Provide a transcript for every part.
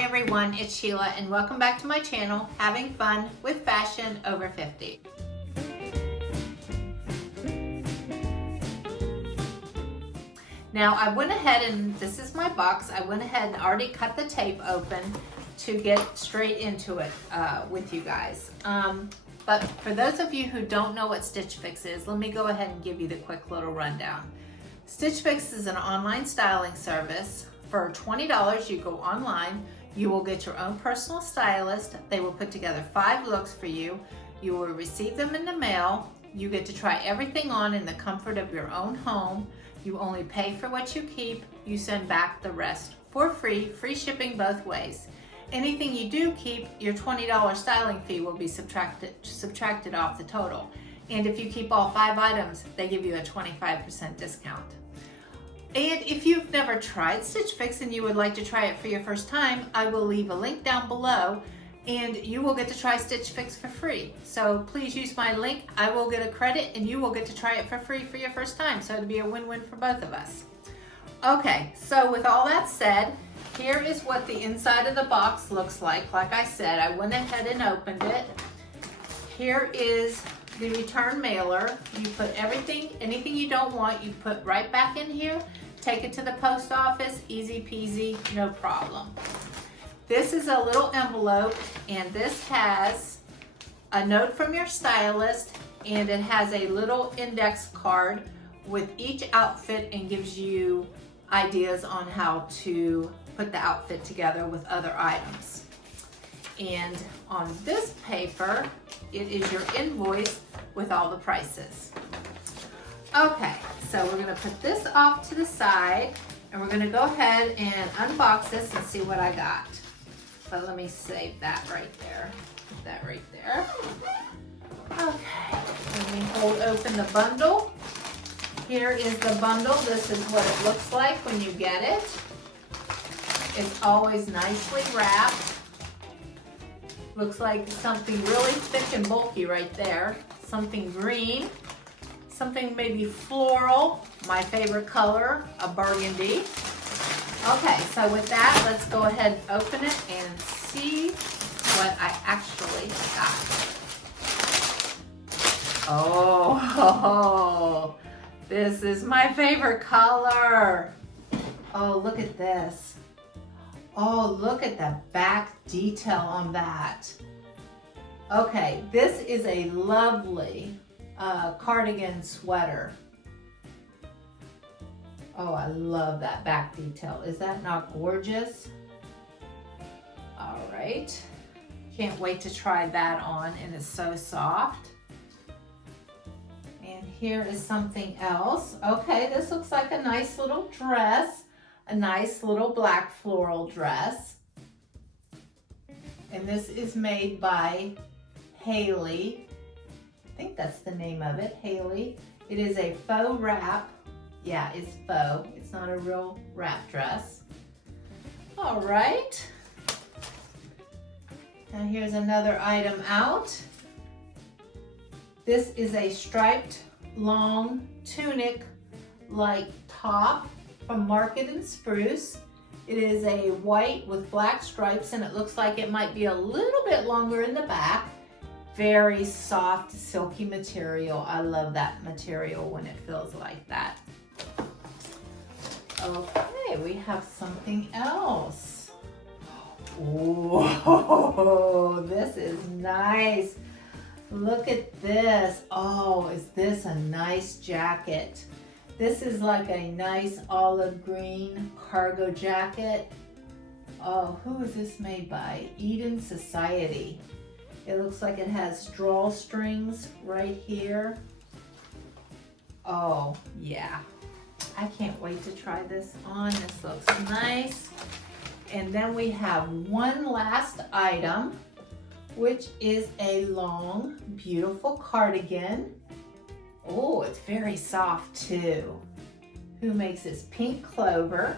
Hi everyone, it's Sheila and welcome back to my channel, Having Fun with Fashion Over 50. Now I went ahead and, this is my box, I went ahead and already cut the tape open to get straight into it with you guys. But for those of you who don't know what Stitch Fix is, let me go ahead and give you the quick little rundown. Stitch Fix is an online styling service. For $20, you go online, you will get your own personal stylist. They will put together 5 looks for you. You will receive them in the mail. You get to try everything on in the comfort of your own home. You only pay for what you keep. You send back the rest for free, free shipping both ways. Anything you do keep, your $20 styling fee will be subtracted off the total. And if you keep all 5 items, they give you a 25% discount. And if you've never tried Stitch Fix and you would like to try it for your first time, I will leave a link down below and you will get to try Stitch Fix for free. So please use my link. I will get a credit and you will get to try it for free for your first time. So it'll be a win-win for both of us. Okay, so with all that said, here is what the inside of the box looks like. Like I said, I went ahead and opened it. Here is the return mailer. You put everything, anything you don't want, you put right back in here. Take it to the post office, easy peasy, no problem. This is a little envelope and this has a note from your stylist and it has a little index card with each outfit and gives you ideas on how to put the outfit together with other items. And on this paper, it is your invoice with all the prices. Okay, so we're gonna put this off to the side and we're gonna go ahead and unbox this and see what I got. But let me save that right there. Put that right there. Okay, let me hold open the bundle. Here is the bundle. This is what it looks like when you get it. It's always nicely wrapped. Looks like something really thick and bulky right there. Something green, something maybe floral, my favorite color, a burgundy. Okay, so with that, let's go ahead and open it and see what I actually got. Oh, this is my favorite color. Oh, look at this. Oh, look at the back detail on that. Okay, this is a lovely cardigan sweater. Oh, I love that back detail. Is that not gorgeous? All right, can't wait to try that on and it's so soft. And here is something else. Okay, this looks like a nice little dress. A nice little black floral dress. And this is made by KAILEIGH. I think that's the name of it, KAILEIGH. It is a faux wrap. Yeah, it's faux. It's not a real wrap dress. All right. Now here's another item out. This is a striped long tunic like top from Market and Spruce. It is a white with black stripes and it looks like it might be a little bit longer in the back. Very soft, silky material. I love that material when it feels like that. Okay, we have something else. Oh, this is nice. Look at this. Oh, is this a nice jacket? This is like a nice olive green cargo jacket. Oh, who is this made by? Eden Society. It looks like it has drawstrings right here. Oh, yeah. I can't wait to try this on. This looks nice. And then we have one last item, which is a long, beautiful cardigan. Oh, it's very soft too. Who makes this? Pink Clover.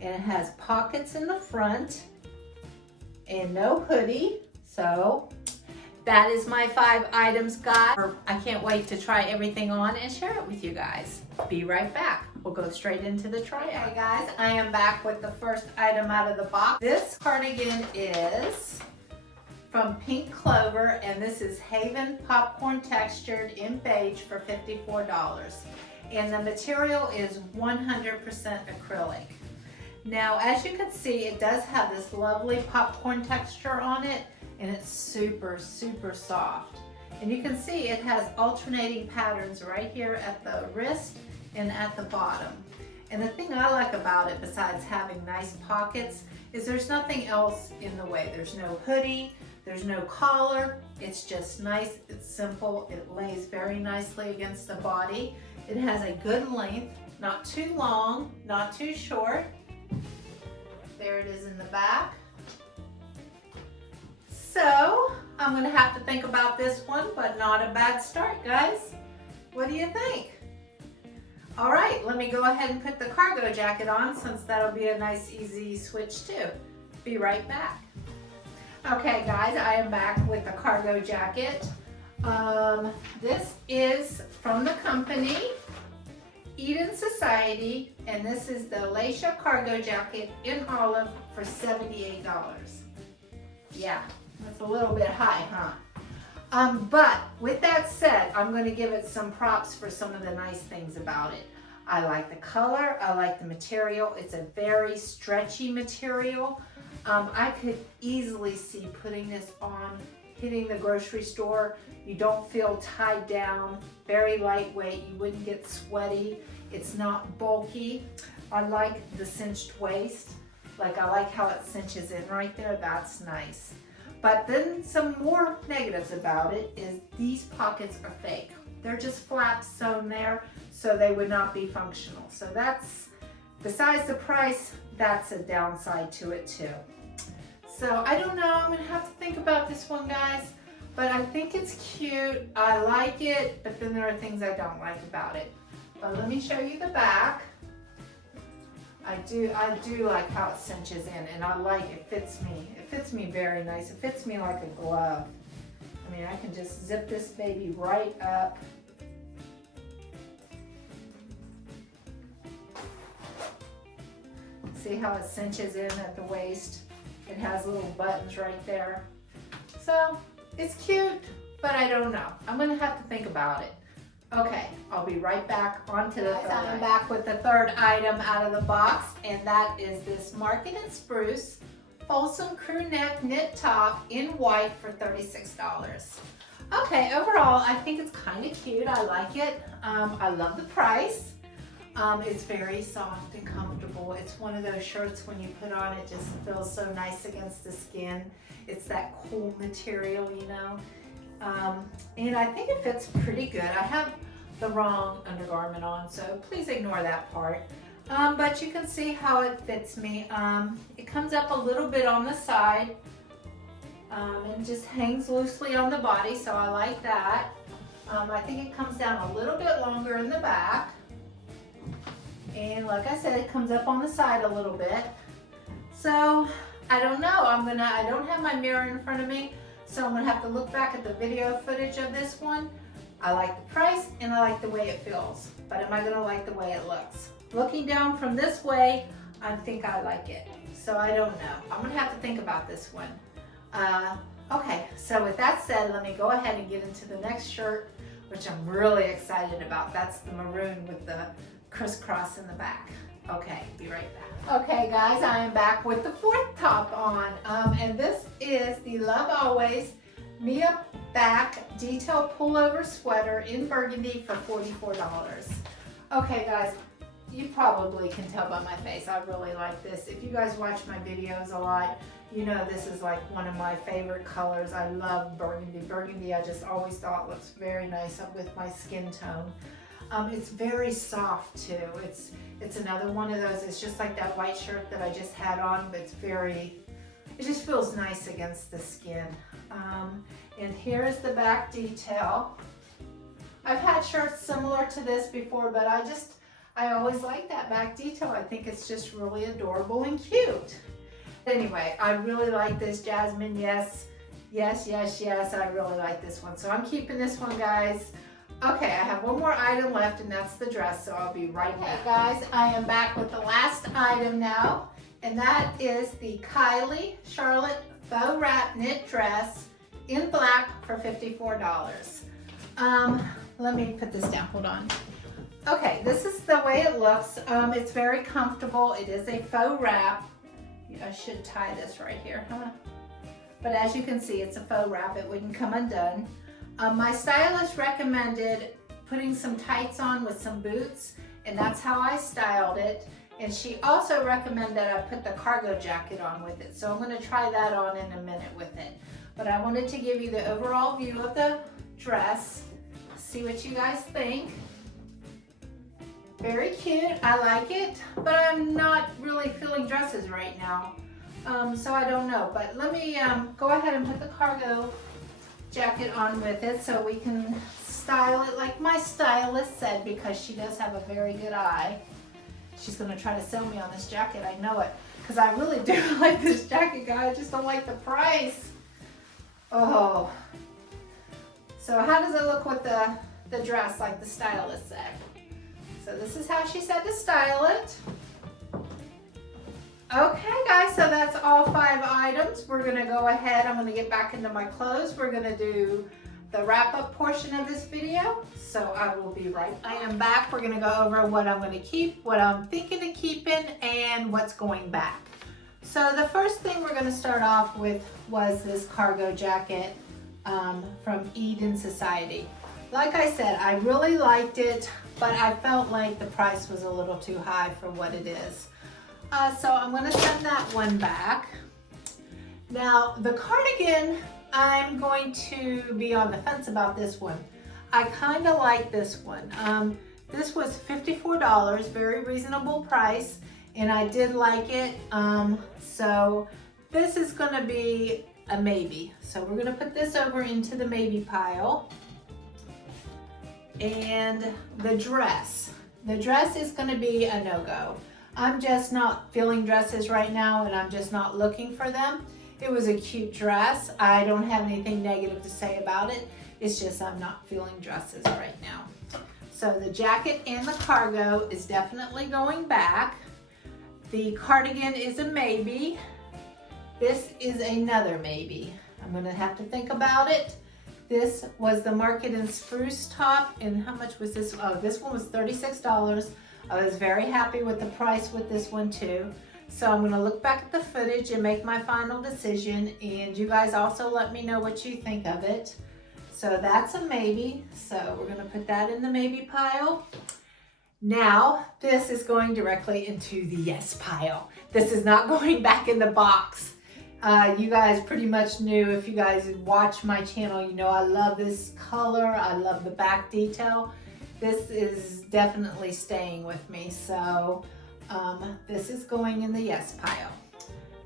And it has pockets in the front and no hoodie. So that is my 5 items, guys. I can't wait to try everything on and share it with you guys. Be right back. we'll go straight into the try. Okay guys, I am back with the first item out of the box. This cardigan is from Pink Clover, and this is Haven Popcorn Textured in beige for $54. And the material is 100% acrylic. Now, as you can see, it does have this lovely popcorn texture on it, and it's super, super soft. And you can see it has alternating patterns right here at the wrist and at the bottom. And the thing I like about it, besides having nice pockets, is there's nothing else in the way. There's no hoodie, there's no collar. It's just nice, it's simple, it lays very nicely against the body. It has a good length, not too long, not too short. There it is in the back. So, I'm gonna have to think about this one, but not a bad start, guys. What do you think? All right, let me go ahead and put the cargo jacket on, since that'll be a nice, easy switch too. Be right back. Okay, guys, I am back with the cargo jacket. This is from the company Eden Society, and this is the Alacia cargo jacket in olive for $78. Yeah, that's a little bit high, huh? But with that said, I'm going to give it some props for some of the nice things about it. I like the color, I like the material. It's a very stretchy material. I could easily see putting this on, hitting the grocery store. You don't feel tied down, very lightweight, you wouldn't get sweaty. It's not bulky. I like the cinched waist. Like, I like how it cinches in right there, that's nice. But then some more negatives about it is these pockets are fake. They're just flaps sewn there, so they would not be functional. So that's, besides the price, that's a downside to it too. So I don't know, I'm gonna have to think about this one, guys, but I think it's cute. I like it, but then there are things I don't like about it. But let me show you the back. I do like how it cinches in, and I like it fits me. It fits me very nice. It fits me like a glove. I mean, I can just zip this baby right up. See how it cinches in at the waist? It has little buttons right there. So it's cute, but I don't know. I'm gonna have to think about it. Okay, I'll be right back onto the third item. I'm back with the third item out of the box, and that is this Market & Spruce Folsom crew neck knit top in white for $36. Okay, overall, I think it's kind of cute. I like it. I love the price. It's very soft and comfortable. It's one of those shirts when you put on it just feels so nice against the skin. It's that cool material, you know. And I think it fits pretty good. I have the wrong undergarment on, so please ignore that part. But you can see how it fits me. It comes up a little bit on the side and just hangs loosely on the body, so I like that. I think it comes down a little bit longer in the back. And like I said, it comes up on the side a little bit. So I don't know, I don't have my mirror in front of me, so I'm gonna have to look back at the video footage of this one. I like the price and I like the way it feels, but am I gonna like the way it looks? Looking down from this way, I think I like it. So I don't know, I'm gonna have to think about this one. Okay, so with that said, let me go ahead and get into the next shirt, which I'm really excited about. That's the maroon with the crisscross in the back. Okay, be right back. Okay guys, I am back with the fourth top on, and this is the Love Always Mia Back Detail Pullover Sweater in burgundy for $44. Okay guys, you probably can tell by my face, I really like this. If you guys watch my videos a lot, you know this is like one of my favorite colors. I love burgundy. Burgundy I just always thought looks very nice up with my skin tone. It's very soft too. It's another one of those, it's just like that white shirt that I just had on, but it just feels nice against the skin. And here is the back detail. I've had shirts similar to this before, but I always like that back detail. I think it's just really adorable and cute. Anyway, I really like this, Jasmine. Yes, yes, yes, yes, I really like this one. So I'm keeping this one, guys. Okay, I have one more item left, and that's the dress, so I'll be right back. Okay, guys, I am back with the last item now, and that is the KAILEIGH Charlotte Faux Wrap Knit Dress in black for $54. Let me put this down, hold on. Okay, this is the way it looks. It's very comfortable. It is a faux wrap. I should tie this right here, huh? But as you can see, it's a faux wrap. It wouldn't come undone. My stylist recommended putting some tights on with some boots, and that's how I styled it. And she also recommended I put the cargo jacket on with it. So I'm going to try that on in a minute with it. But I wanted to give you the overall view of the dress. See what you guys think. Very cute, I like it, but I'm not really feeling dresses right now. So I don't know, but let me go ahead and put the cargo jacket on with it so we can style it like my stylist said, because she does have a very good eye. She's gonna try to sell me on this jacket, I know it, because I really do like this jacket, guys. I just don't like the price. Oh. So how does it look with the dress like the stylist said? So this is how she said to style it. Okay guys, so that's all 5 items. We're gonna go ahead, I'm gonna get back into my clothes. We're gonna do the wrap up portion of this video. So I will be right back. I am back. We're gonna go over what I'm gonna keep, what I'm thinking of keeping, and what's going back. So the first thing we're gonna start off with was this cargo jacket from Eden Society. Like I said, I really liked it, but I felt like the price was a little too high for what it is. So I'm gonna send that one back. Now the cardigan, I'm going to be on the fence about this one. I kind of like this one. This was $54, very reasonable price, and I did like it. So this is gonna be a maybe. So we're gonna put this over into the maybe pile. And the dress is gonna be a no-go. I'm just not feeling dresses right now, and I'm just not looking for them. It was a cute dress. I don't have anything negative to say about it. It's just I'm not feeling dresses right now. So the jacket and the cargo is definitely going back. The cardigan is a maybe. This is another maybe. I'm gonna have to think about it. This was the Market and Spruce top, and how much was this? Oh, this one was $36. I was very happy with the price with this one too. So I'm gonna look back at the footage and make my final decision, and you guys also let me know what you think of it. So that's a maybe, so we're gonna put that in the maybe pile. Now, this is going directly into the yes pile. This is not going back in the box. You guys pretty much knew, if you guys watch my channel, you know I love this color. I love the back detail. This is definitely staying with me. So this is going in the yes pile.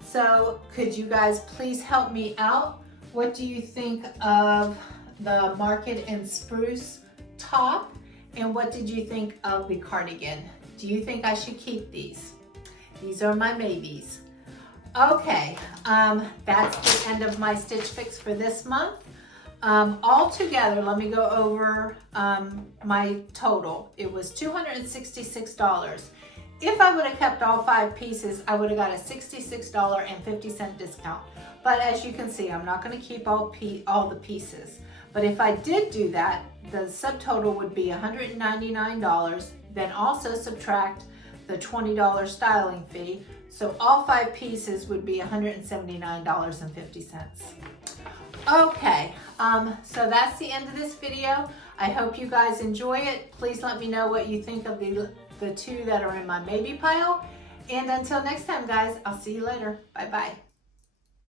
So could you guys please help me out? What do you think of the Market and Spruce top? And what did you think of the cardigan? Do you think I should keep these? These are my maybes. Okay, that's the end of my Stitch Fix for this month. All together, let me go over my total. It was $266. If I would have kept all 5 pieces, I would have got a $66.50 discount. But as you can see, I'm not going to keep all the pieces. But if I did do that, the subtotal would be $199, then also subtract the $20 styling fee. So all 5 pieces would be $179.50. Okay, so that's the end of this video. I hope you guys enjoy it. Please let me know what you think of the 2 that are in my maybe pile. And until next time, guys, I'll see you later. Bye-bye.